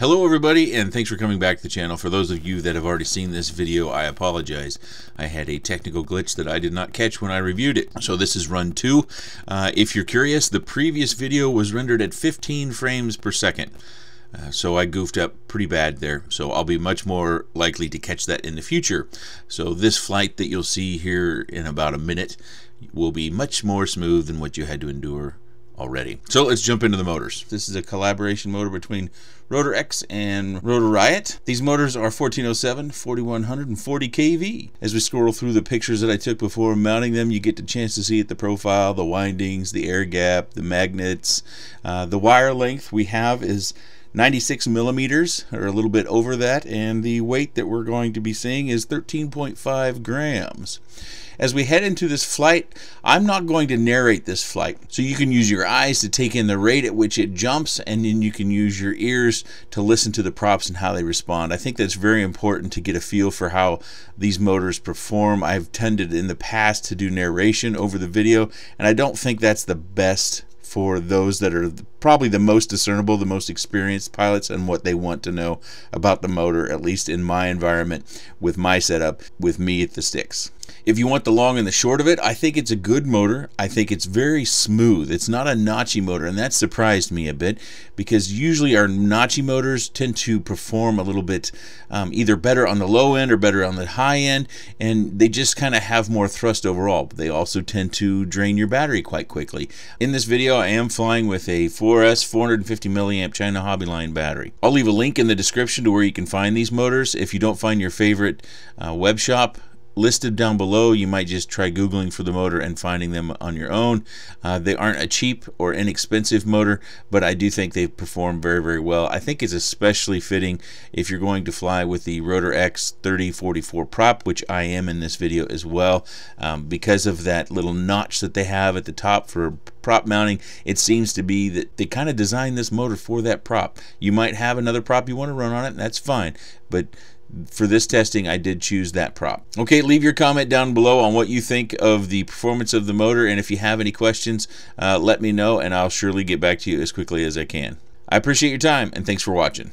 Hello everybody, and thanks for coming back to the channel. For those of you that have already seen this video, I apologize. I had a technical glitch that I did not catch when I reviewed it. So this is run 2. If you're curious, the previous video was rendered at 15 frames per second. So I goofed up pretty bad there. So I'll be much more likely to catch that in the future. So this flight that you'll see here in about a minute will be much more smooth than what you had to endure already. So let's jump into the motors. This is a collaboration motor between Rotorx and Rotorx. These motors are 1407, 4100, and 40 kV. As we scroll through the pictures that I took before mounting them, you get the chance to see it, the profile, the windings, the air gap, the magnets. The wire length we have is 96 millimeters, or a little bit over that, and the weight that we're going to be seeing is 13.5 grams. As we head into this flight, I'm not going to narrate this flight, so you can use your eyes to take in the rate at which it jumps, and then you can use your ears to listen to the props and how they respond. I think that's very important to get a feel for how these motors perform. I've tended in the past to do narration over the video, and I don't think that's the best for those that are probably the most discernible, the most experienced pilots, and what they want to know about the motor, at least in my environment with my setup, with me at the sticks. If you want the long and the short of it, I think it's a good motor. I think it's very smooth. It's not a notchy motor, and that surprised me a bit, because usually our notchy motors tend to perform a little bit either better on the low end or better on the high end, and they just kind of have more thrust overall. But they also tend to drain your battery quite quickly. In this video, I am flying with a 4S 450 milliamp China Hobbyline battery. I'll leave a link in the description to where you can find these motors. If you don't find your favorite web shop listed down below, you might just try Googling for the motor and finding them on your own. They aren't a cheap or inexpensive motor, but I do think they perform very, very well. I think it's especially fitting if you're going to fly with the Rotorx 3044 prop, which I am in this video as well. Because of that little notch that they have at the top for prop mounting, it seems to be that they kind of designed this motor for that prop. You might have another prop you want to run on it, and that's fine, but for this testing, I did choose that prop. Okay, leave your comment down below on what you think of the performance of the motor, and if you have any questions, let me know, and I'll surely get back to you as quickly as I can. I appreciate your time, and thanks for watching.